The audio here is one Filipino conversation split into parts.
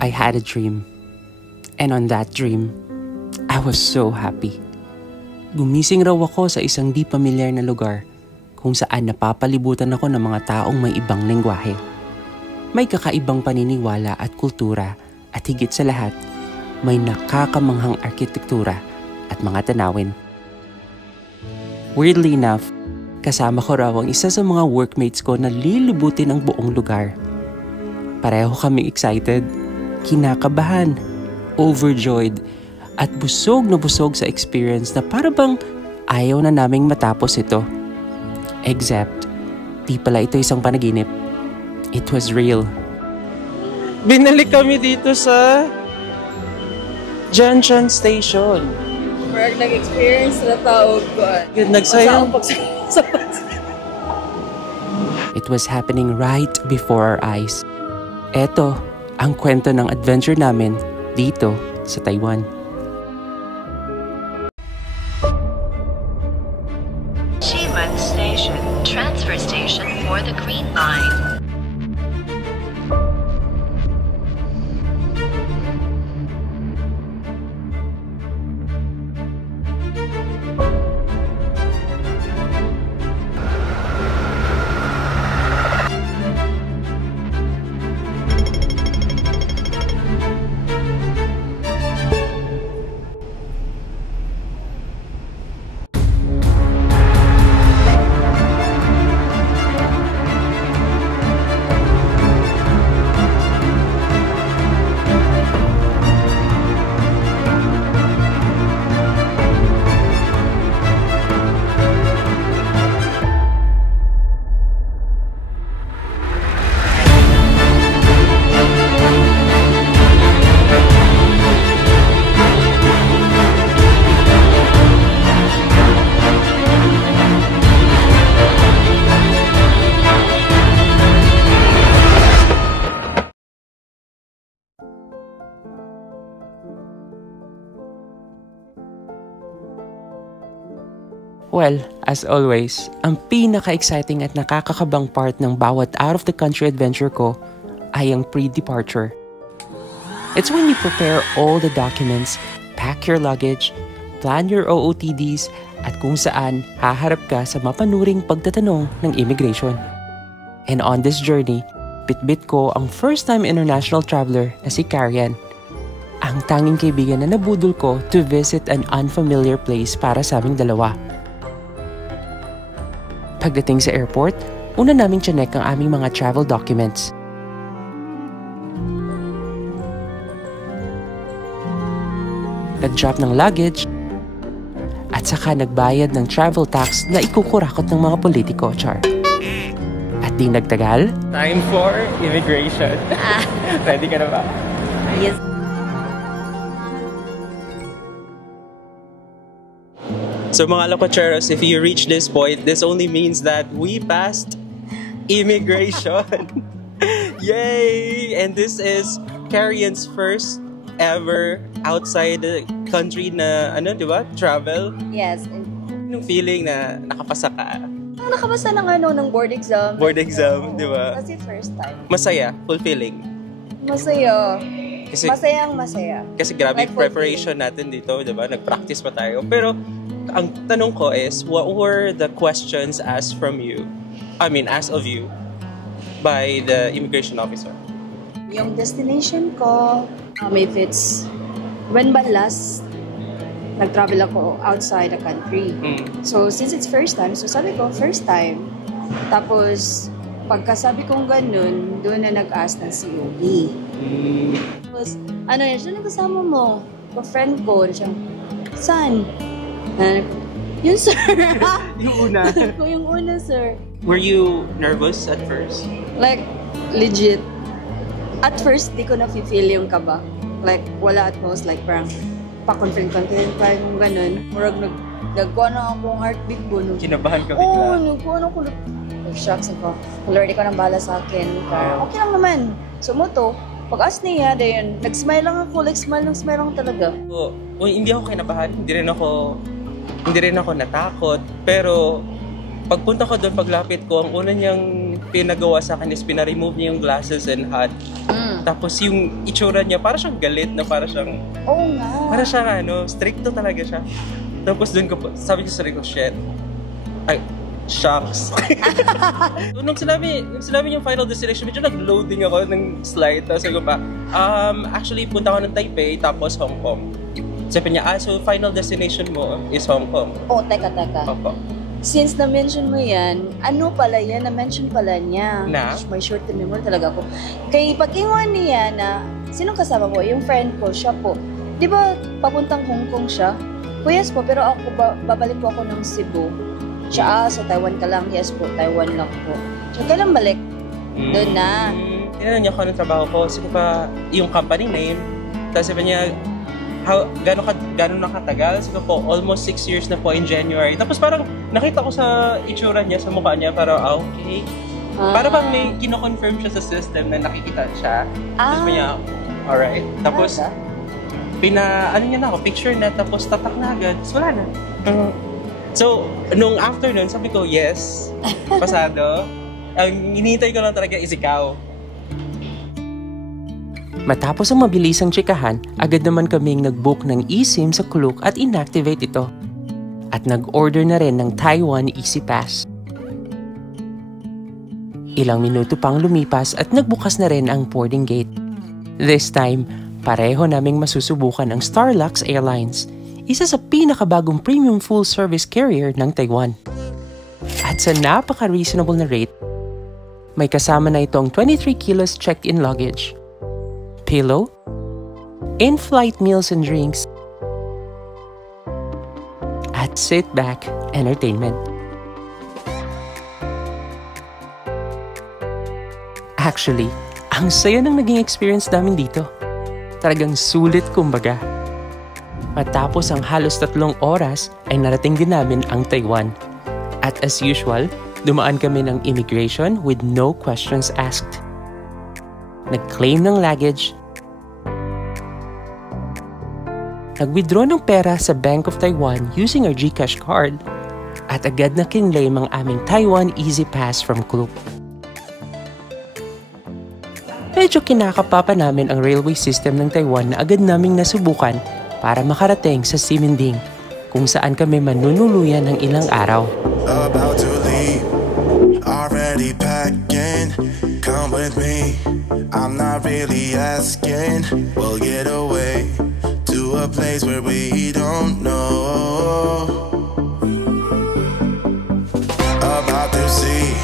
I had a dream. And on that dream, I was so happy. Gumising raw ako sa isang di pamilyar na lugar kung saan napapalibutan ako ng mga taong may ibang lengguwahe. May kakaibang paniniwala at kultura at higit sa lahat, may nakakamanghang arkitektura at mga tanawin. Weirdly enough, kasama ko raw ang isa sa mga workmates ko na lilibutin ang buong lugar. Pareho kaming excited, kinakabahan, overjoyed, at busog na busog sa experience na para bang ayaw na naming matapos ito. Except, di pala ito isang panaginip. It was real. Binalik kami dito sa Junction Station. Parang nag-experience na tawag ko. Nagsayang. It was happening right before our eyes. Eto ang kwento ng adventure namin dito sa Taiwan. Shiman Station, transfer station for the Green Line. Well, as always, ang pinaka-exciting at nakakakabang part ng bawat out-of-the-country adventure ko ay ang pre-departure. It's when you prepare all the documents, pack your luggage, plan your OOTDs, at kung saan haharap ka sa mapanuring pagtatanong ng immigration. And on this journey, bitbit ko ang first-time international traveler na si Karian, ang tanging kaibigan na nabudol ko to visit an unfamiliar place para sa aming dalawa. Pagdating sa airport, una naming chinek ang aming mga travel documents. Nag-drop ng luggage, at saka nagbayad ng travel tax na ikukurakot ng mga politiko, char. At di nagtagal, time for immigration. Ready ka na ba? Yes. So mga lococheros, if you reach this point, this only means that we passed immigration. Yay! And this is Karian's first ever outside the country na, di ba? Travel. Yes. Anong feeling na nakapasa ka? Nakapasa ng board exam. Board exam, di ba? Kasi first time. Masaya? Fulfilling? Masaya. Kasi, Masaya. Kasi grabe Like preparation natin dito, di ba? Nag-practice pa tayo. Pero, ang tanong ko is, what were the questions asked from you? Asked of you by the immigration officer? Yung destination ko, if it's, when ba last nag-travel ako outside the country. So, since it's first time, so sabi ko, first time. Tapos, pagkasabi kong ganun, doon na nag-ask ng COE. Tapos, siya nagkasama mo? Ka-friend ko. Siya, saan? Yun, sir. Yung una? Yung una, sir. Were you nervous at first? Like, legit. At first, di ko na-feel yung kaba. Like, wala at most. Like, parang pa-confident pa yung ganun. Murag nagkuha na akong heartbeat ko. Kinabahan ka bigla? Oo, nagkuha na ako. Nag-shocks ako. Lord, ikaw nang bahala sa akin. Parang, okay lang naman. Sumuto. Pag-ask niya, dayon, nag-smile lang ako. Like, smile lang talaga. Hindi ako kinabahan. Hindi rin ako natakot. Pero, pagpunta ko doon, paglapit ko, ang una niyang pinagawa sa akin is pinaremove niya yung glasses and hat. Tapos yung itsura niya, para siyang galit na para siyang... Oo nga. Para siyang stricto talaga siya. Tapos doon ko, sabi ko sa sarili ko, shit. Ay, shocks. nung sinabi yung final destination, medyo nag-loading ako ng slide. Tapos sabi ko pa, actually, punta ako ng Taipei, tapos Hong Kong. Sabi niya, so final destination mo is Hong Kong. Oh, teka. Opo. Since na-mention mo yan, ano pala yan? Na-mention pala niya. Na? May short-term memory talaga ako. Kay pag-ingon niya na, sinong kasama mo? Yung friend ko, siya po. Di ba, papuntang Hong Kong siya? Po, yes po, pero ako, babalik po ako ng Cebu. Siya, sa Taiwan ka lang. Yes po, Taiwan lang po. So, kailan balik? Doon na. Tinanong niya ako ng trabaho ko. Sige pa, yung company name. Tapos sabi niya, gano'n na katagal? Sabi po, almost 6 years na po in January. Tapos parang nakita ko sa itsura niya, sa mukha niya, parang, okay. Para bang may kino-confirm siya sa system na nakikita siya. Tapos niya, alright. Tapos, niya na ako, picture na, tapos tatak na agad. So, wala na. So, nung afternoon, sabi ko, yes, pasado. Ang hinihintay ko lang talaga is ikaw. Matapos ang mabilisang tsikahan, agad naman kaming nag-book ng eSIM sa Klook at inactivate ito. At nag-order na rin ng Taiwan Easy Pass. Ilang minuto pang lumipas at nagbukas na rin ang boarding gate. This time, pareho naming masusubukan ang Starlux Airlines, isa sa pinakabagong premium full-service carrier ng Taiwan. At sa napaka-reasonable na rate, may kasama na itong 23 kilos checked-in luggage, pillow, in-flight meals and drinks, at sit-back entertainment. Actually, ang saya ng naging experience namin dito. Talagang sulit kumbaga. Matapos ang halos 3 oras ay narating din namin ang Taiwan. At as usual, dumaan kami ng immigration with no questions asked. Nag-claim ng luggage, nag-withdraw ng pera sa Bank of Taiwan using our GCash card, at agad na kinlaim ang aming Taiwan Easy Pass from Klook. Medyo kinakapapa namin ang railway system ng Taiwan na agad naming nasubukan para makarating sa Ximending, kung saan kami manunuluyan ng ilang araw. About to leave, already packing, come with me, I'm not really asking, we'll get away to a place where we don't know. About to see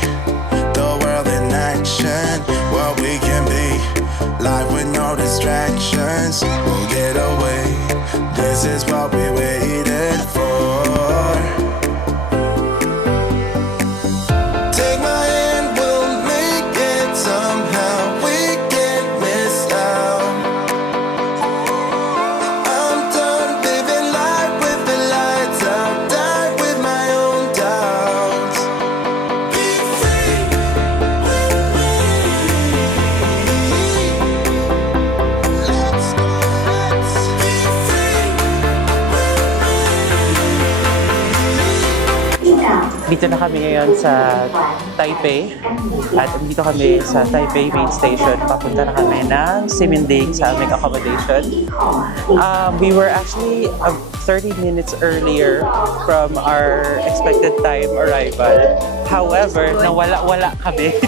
the world in action, what we can be, life with no distractions, we'll get away, this is what we waited for. Take my hand, we'll make it somehow, we can't miss out. I'm done living life with the lights out, die with my own doubts. Be free with me. Let's go, let's be free with me. Dito na kami ngayon sa Taipei. At dito kami sa Taipei Main Station. Papunta na kami ng Ximending sa aming accommodation. We were actually 30 minutes earlier from our expected time arrival. However, nawala-wala kami.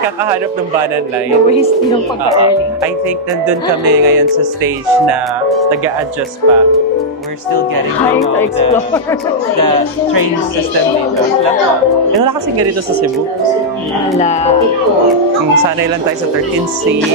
Kakahanap ng Banan Line. Waste yung pagka-early. I think nandun kami ngayon sa stage na nag-a-adjust pa. We're still getting to know the train system dito. Wala kasi ganito sa Cebu. Wala. Sanay lang tayo sa 13th seat.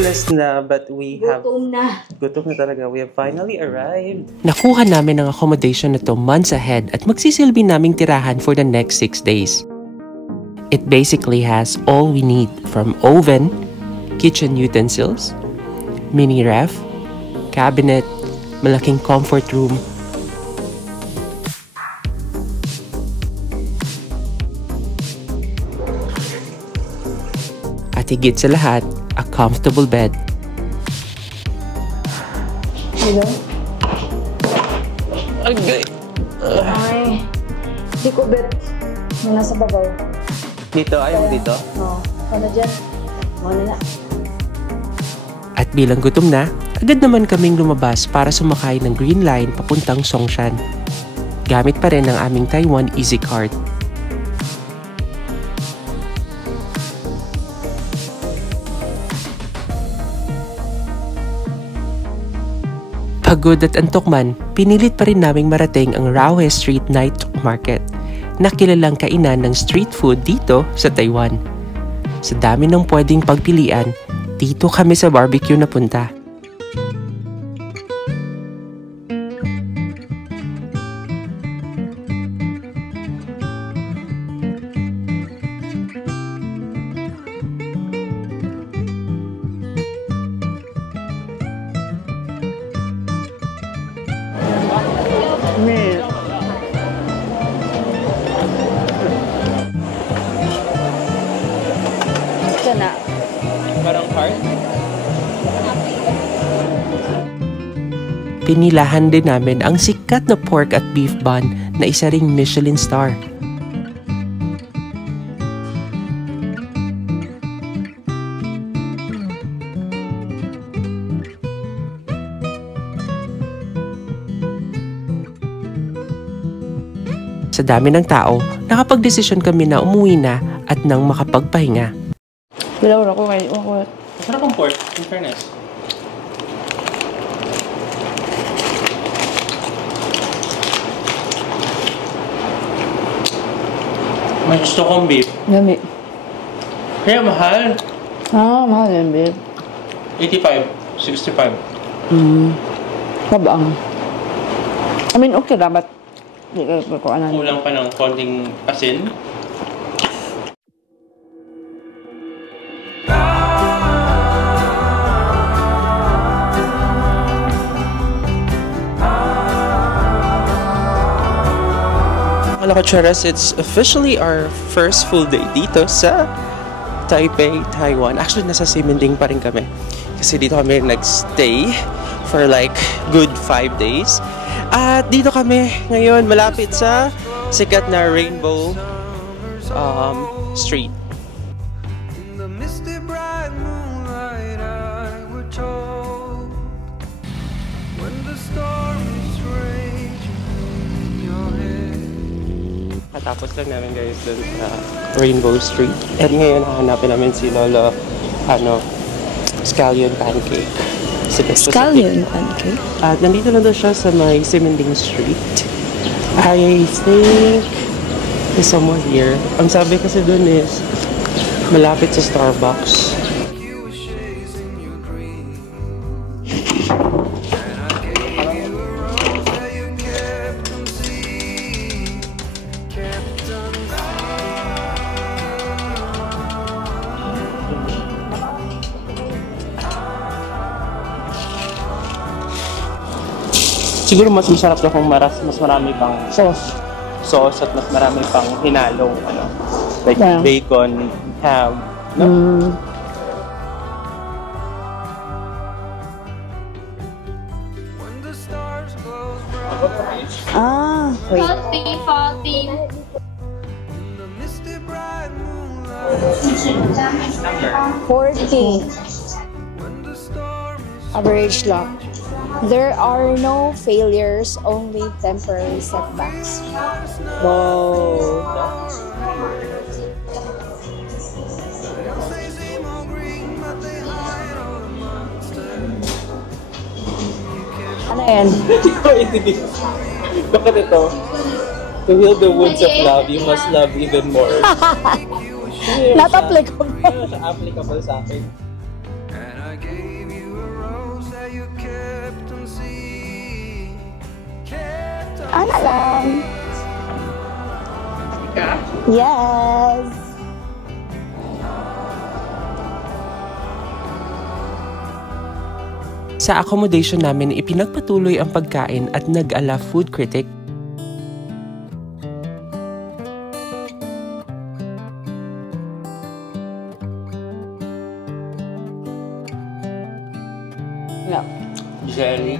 clueless na, but we have... Gutom na. Gutom na talaga. We have finally arrived. Nakuha namin ang accommodation na to months ahead at magsisilbi naming tirahan for the next 6 days. It basically has all we need from oven, kitchen utensils, mini ref, cabinet, malaking comfort room, at higit sa lahat, a comfortable bed. Hello? Okay. Ay, di ko bet na nasa babaw. Dito? Ayaw mo dito? Oo. Ano dyan? Ano na? At bilang gutom na, agad naman kaming lumabas para sumakay ng Green Line papuntang Songshan. Gamit pa rin ang aming Taiwan Easy Card. Pagod at antok man, pinilit pa rin naming marating ang Raohe Street Night Market, na kilalang kainan ng street food dito sa Taiwan. Sa dami ng pwedeng pagpilian, dito kami sa barbecue napunta. Ito na. Parang heart? Pinilahan din namin ang sikat na pork at beef bun na isa ring Michelin star. Sa dami ng tao, nakapagdesisyon kami na umuwi na at nang makapagpahinga. Bilaw na ko kayo. Masarap ang pork, in fairness. May gusto kong beef. Dami. Kaya mahal. Mahal yan, babe. 85, 65. Kabang. I mean, okay lang, but di ko ano. Kulang pa ng konting asin. Mga Lococheros, it's officially our first full day dito sa Taipei, Taiwan. Actually, nasa Simending pa rin kami. Kasi dito kami nagstay for like good 5 days. At dito kami ngayon malapit sa sikat na Rainbow Street. In the misty bright moonlight I were told, when the storm is raging in your head. Katapos lang namin guys dun sa Rainbow Street. At ngayon hahanapin namin si Lolo Scallion Pancake. Scallion pancake? At nandito lang daw siya sa may Simending Street. I think is somewhere here. Ang sabi kasi dun is malapit sa Starbucks. You were chasing your dream, and I gave you a rose that you kept concealed, kept Siguro mas masarap na kung mas marami pang sauce at mas marami pang hinalong like bacon, ham, no? when the stars close bright. Wait. In the misty bright moonlight 40. when the storm is Average lang. There are no failures, only temporary setbacks. Wow. they seem all green but they hide all the monsters. Ano yan? Bakit ito? To heal the wounds of love, you must love even more. Not applicable. Hindi na siya applicable sa akin. And I gave Ano lang? Yes! Sa accommodation namin, ipinagpatuloy ang pagkain at nag-ala food critic. Yeah. Jelly.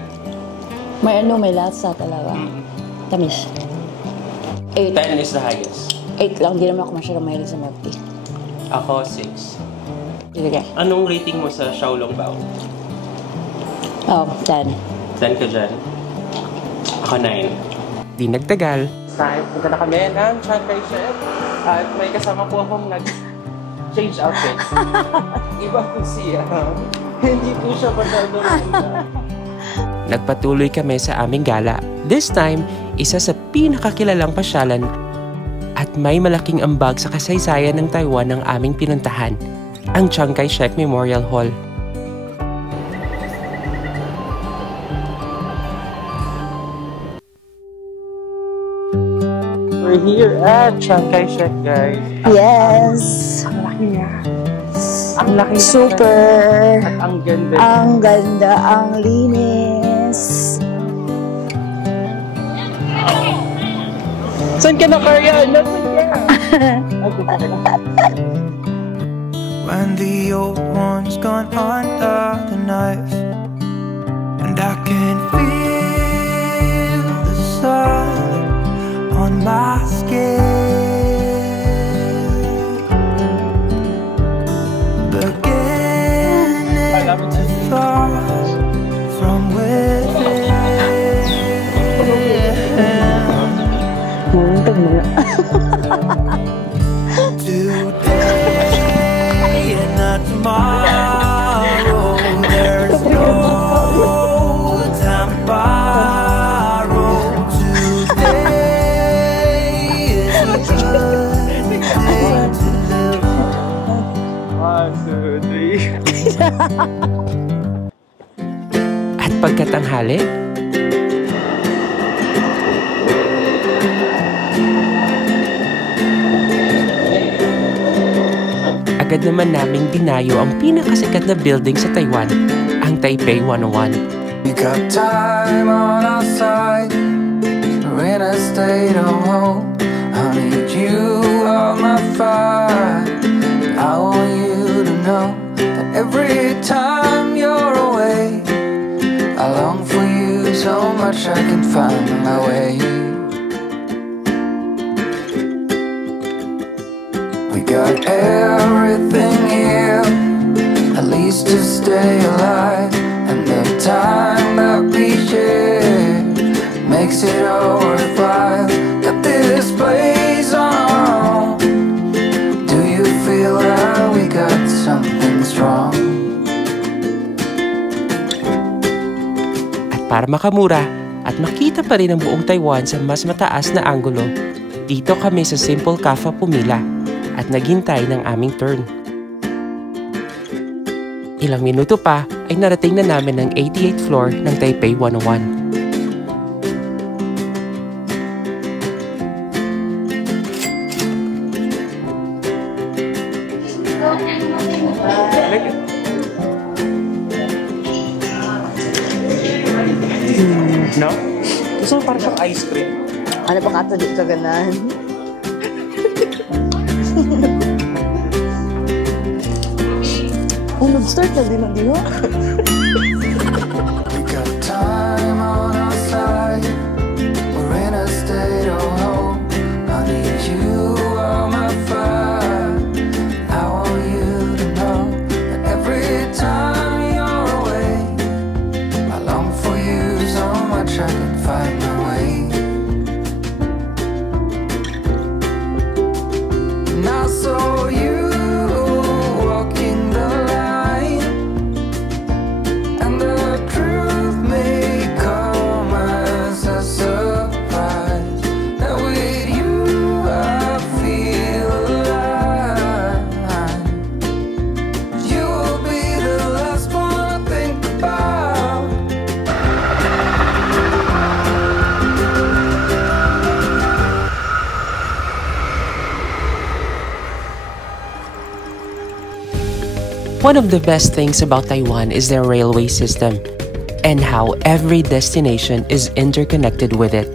May lasa talaga. Tamis. 8. 10 is the highest. 8 lang, hindi naman ako masyadong mahilig sa milk tea. Ako, 6. Sige. Anong rating mo sa Xiaolong Bao? Oh, 10. 10 ka dyan. Ako, 9. Di nagtagal, Time, punta na kami ng Chiang Kai-shek. At may kasama po akong nag-change outfit. Iba po siya. Hindi po siya masyadong nagpatuloy kami sa aming gala. This time, isa sa pinakakilalang pasyalan at may malaking ambag sa kasaysayan ng Taiwan ang aming pinuntahan, ang Chiang Kai-shek Memorial Hall. We're here at Chiang Kai-shek, guys. Yes! Ang laki niya. Ang laki niya. Super! At ang ganda. Ang ganda, ang linis. Saan ka na, Karyan? When the old one's gone under the knife, and I can feel the sun on my skin, beginning to thaw from within. Today and not tomorrow, there's no time to borrow. Today is a good day to live. 1, 2, 3. At pagkatanghali, agad naman naming dinayo ang pinakasikat na building sa Taiwan, ang Taipei 101. We got time on our side. We're in a state of hope. I need you on my fire. I want you to know that every time you're away, I long for you so much I can find my way. We got everything here, at least to stay alive. And the time that we share makes it all worthwhile. Got this place on our own. Do you feel that we got something strong? At para makamura at makita pa rin ang buong Taiwan sa mas mataas na anggulo, dito kami sa Simple Cafe pumila at naghintay ng aming turn. Ilang minuto pa ay narating na namin ang 88th floor ng Taipei 101. No? Gusto mo parang siyang ice cream? Ano pa kato di ka ganahan? Oh, nag-start na din ang diwa. We got time on our side. We're in a state of hope. I need you on my fire. I want you to know that every time you're away, I long for you so much I can find my way. And I saw you walking the line, and One of the best things about Taiwan is their railway system and how every destination is interconnected with it.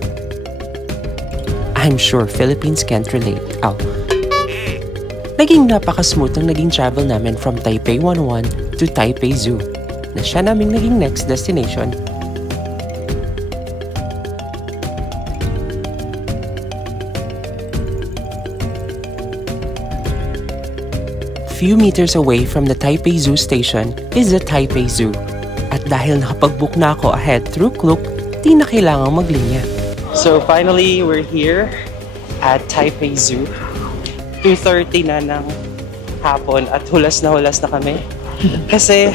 I'm sure Philippines can't relate. Naging napaka-smooth ang naging travel namin from Taipei 101 to Taipei Zoo, na siya naming naging next destination. Few meters away from the Taipei Zoo station is the Taipei Zoo. At dahil nakapag-book na ako ahead through Klook, di na kailangang maglinya. So finally, we're here at Taipei Zoo. 2:30 na ng hapon at hulas na kami. Kasi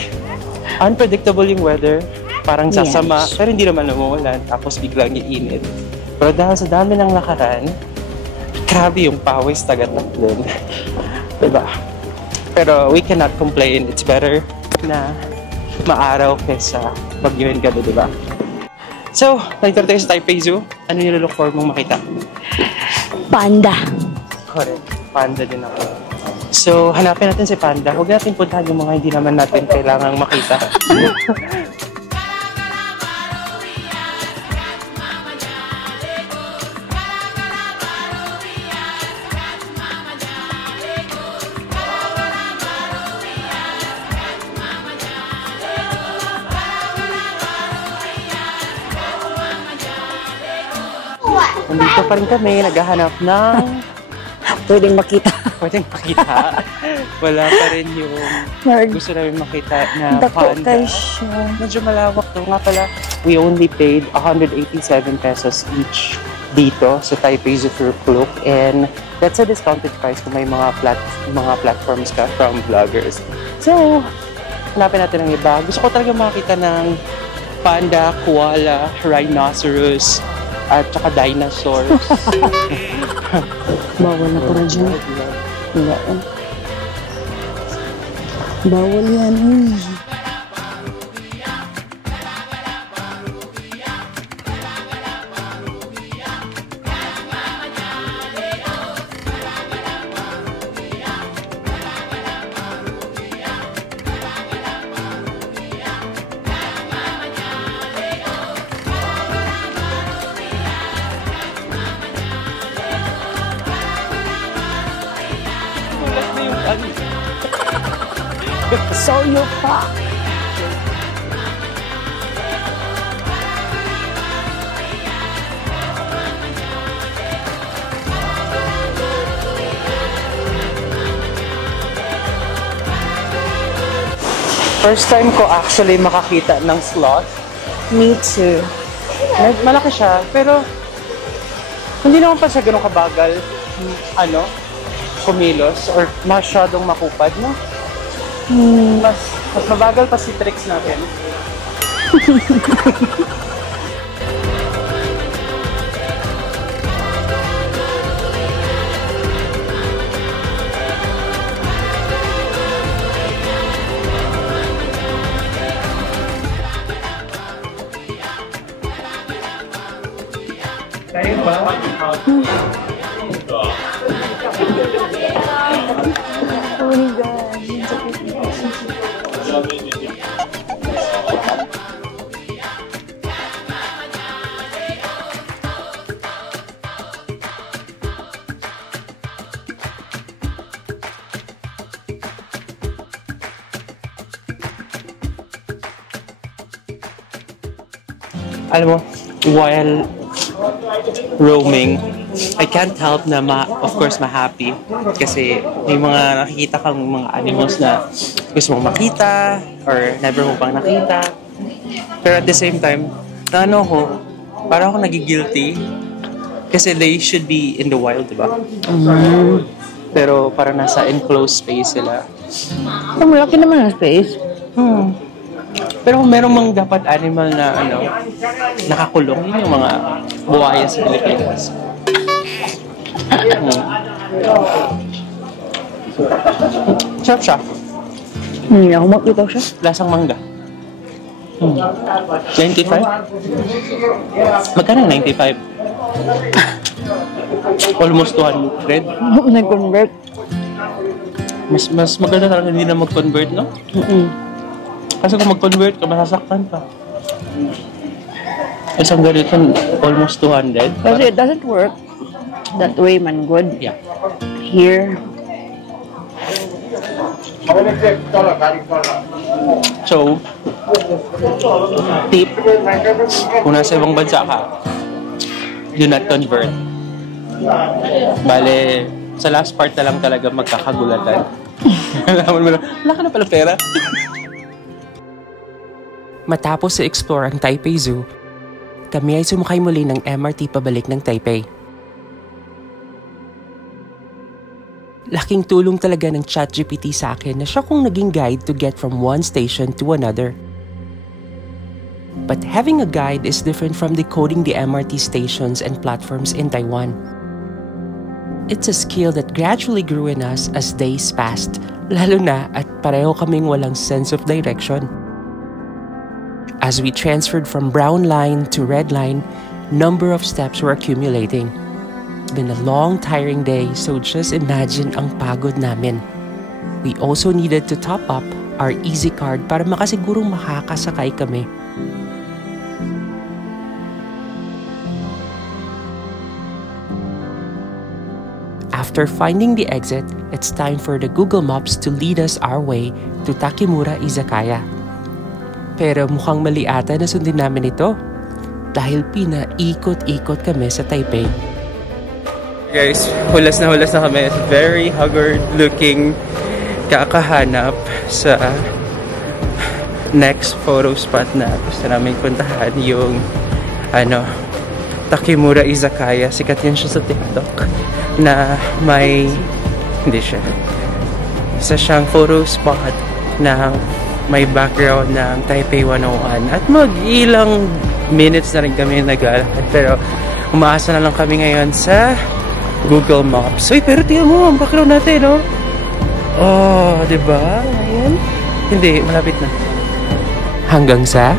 unpredictable yung weather. Parang sasama, pero hindi naman umuulan. Tapos biglang iinit. Pero dahil sa dami ng lakaran, grabe yung pawis tagat-tagat din. Diba? Pero we cannot complain. It's better na maaraw kesa mag-yun ka, diba? So, nandito tayo sa Taipei Zoo. Ano yung nilook for mong makita? Panda. Correct. Panda din ako. So, hanapin natin si Panda. Huwag natin puntahan yung mga hindi naman natin kailangang makita. Nandito pa rin kami, naghahanap ng Pwedeng makita. pwedeng makita. Wala pa rin yung gusto namin makita na Dako panda. kay siya. Medyo malawak to. Nga pala, we only paid 187 pesos each dito sa Taipei Zoo through Klook. And that's a discounted price kung may mga platforms ka from vloggers. So, hanapin natin ang iba. Gusto ko talaga makita ng panda, koala, rhinoceros, at saka dinosaurs. Bawal na pala dyan. Wala. Bawal yan. So you pa. First time ko actually makakita ng sloth. Me too. Malaki siya, pero hindi naman pa siya ganun kabagal, kumilos or masyadong makupad, no? Mas mabagal pa si Trix natin. Tayo ba? Oh my God. Alam mo, while roaming, I can't help na of course ma-happy kasi may mga nakikita kang mga animals na gusto mong makita or never mo pang nakita. Pero at the same time, parang ako nagigilty kasi they should be in the wild, diba? Pero parang nasa enclosed space sila. Malaki naman ang space. Pero kung meron mang dapat animal na nakakulong, yun yung mga buhaya sa Pilipinas. Sarap siya. Ako makita siya. Lasang mangga. 95? Magkano 95? Almost 200. Nag-convert. Mas maganda talaga hindi na mag-convert, no? Kasi kung mag-convert ka, masasaktan ka. Isang ganito, almost 200. Kasi it doesn't work that way, man. Good. Yeah. Here. So, tip, kung nasa ibang bansa ka, do not convert. Bale, sa last part na lang talaga magkakagulatan. Alaman mo na, wala ka na pala pera. Matapos i-explore ang Taipei Zoo, kami ay sumakay muli ng MRT pabalik ng Taipei. Laking tulong talaga ng ChatGPT sa akin na siya kong naging guide to get from one station to another. But having a guide is different from decoding the MRT stations and platforms in Taiwan. It's a skill that gradually grew in us as days passed, lalo na at pareho kaming walang sense of direction. As we transferred from brown line to red line, number of steps were accumulating. It's been a long, tiring day, so just imagine ang pagod namin. We also needed to top up our Easy Card para makasigurong makakasakay kami. After finding the exit, it's time for the Google Maps to lead us our way to Takimura Izakaya. Pero mukhang mali ata na sundin namin ito dahil pinaikot-ikot kami sa Taipei. Guys, hulas na kami. It's very haggard looking. Kakahanap sa next photo spot na gusto namin puntahan, yung Takimura Izakaya. Sikat yan siya sa TikTok na may hindi siya. Isa siyang photo spot na may background ng Taipei 101 at mag-ilang minutes na rin kami naglalakad, pero umaasa na lang kami ngayon sa Google Maps. Uy, pero tingnan mo ang background natin, no? Oh, diba? Ayan. Hindi, malapit na. Hanggang sa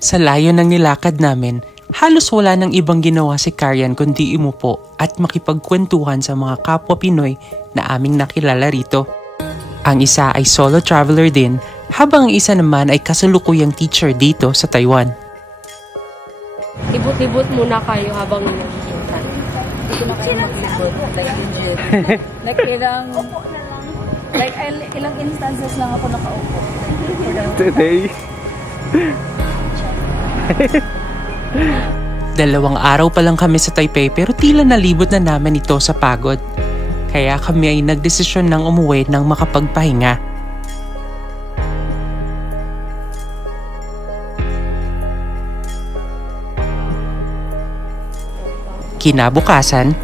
sa layo ng nilakad namin, halos wala nang ibang ginawa si Karian kundi umupo at makipagkwentuhan sa mga kapwa Pinoy na aming nakilala rito. Ang isa ay solo traveler din, habang ang isa naman ay kasalukuyang teacher dito sa Taiwan. Libot-libot muna kayo habang naghihintay. Libot, like legit. Ilang instances lang ako nakaupo. Today? 2 araw pa lang kami sa Taipei pero tila nalibot na namin ito sa pagod. Kaya kami ay nagdesisyon ng umuwi ng makapagpahinga. Kinabukasan,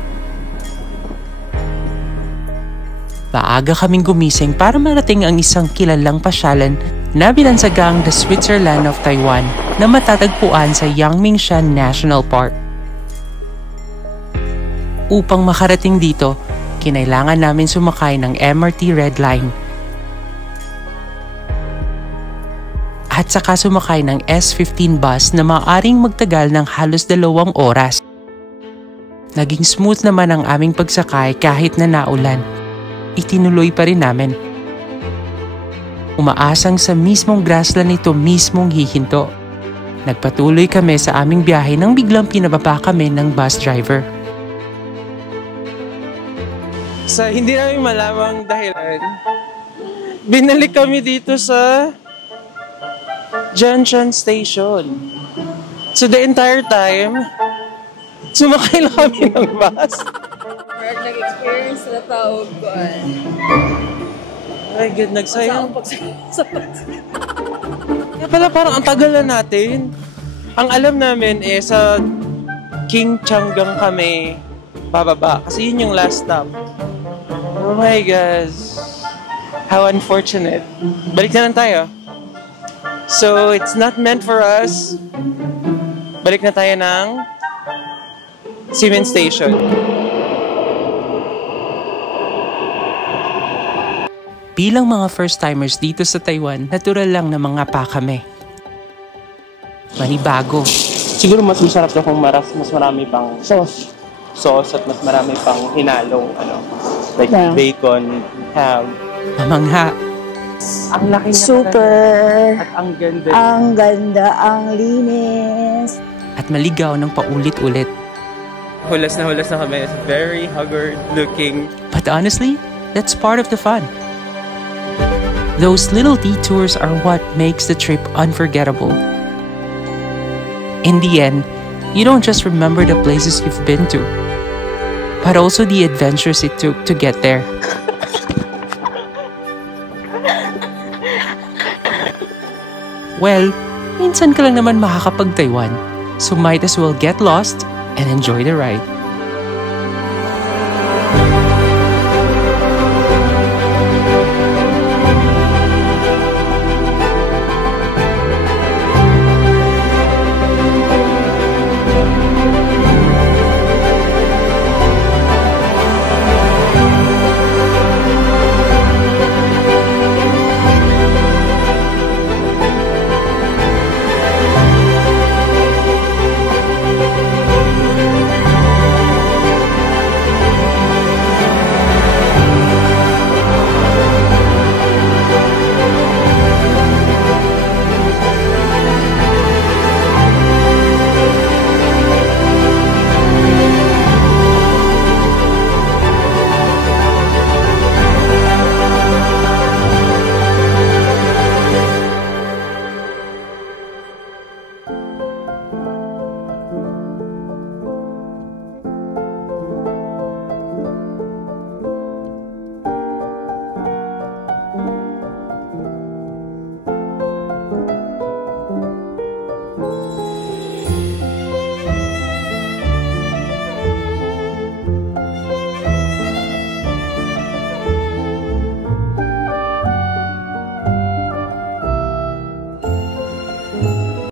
maaga kaming gumising para marating ang isang kilalang pasyalan na binansagang the Switzerland of Taiwan na matatagpuan sa Yangmingshan National Park. Upang makarating dito, kinailangan namin sumakay ng MRT Red Line at saka sumakay ng S15 bus na maaaring magtagal ng halos 2 oras. Naging smooth naman ang aming pagsakay kahit na naulan. Itinuloy pa rin namin. Umaasang sa mismong grassland ito mismong hihinto. Nagpatuloy kami sa aming biyahe nang biglang pinababa kami ng bus driver. Sa hindi namin malamang dahilan, binalik kami dito sa Jianshan Station. So the entire time, sumakay lang kami ng bus. Mark, nag-experience na tawag ko. My God, nagsayang. Kaya pala parang ang tagal na natin. Ang alam namin sa King Changgang kami bababa. Kasi yun yung last stop. Oh my gosh. How unfortunate. Balik na lang tayo. So, it's not meant for us. Balik na tayo ng Ximen Station. Bilang mga first-timers dito sa Taiwan, natural lang na mga pa kami. Manibago. Siguro mas masarap na kung mas marami pang sauce at mas marami pang hinalong like bacon, ham. Mamangha. Ang laki niya. Super! At ang ganda. Ang ganda, ang linis. At maligaw ng paulit-ulit. Hulas na kami. It's very haggard looking. But honestly, that's part of the fun. Those little detours are what makes the trip unforgettable. In the end, you don't just remember the places you've been to, but also the adventures it took to get there. Well, minsan ka lang naman makakapag-Taiwan, so might as well get lost and enjoy the ride.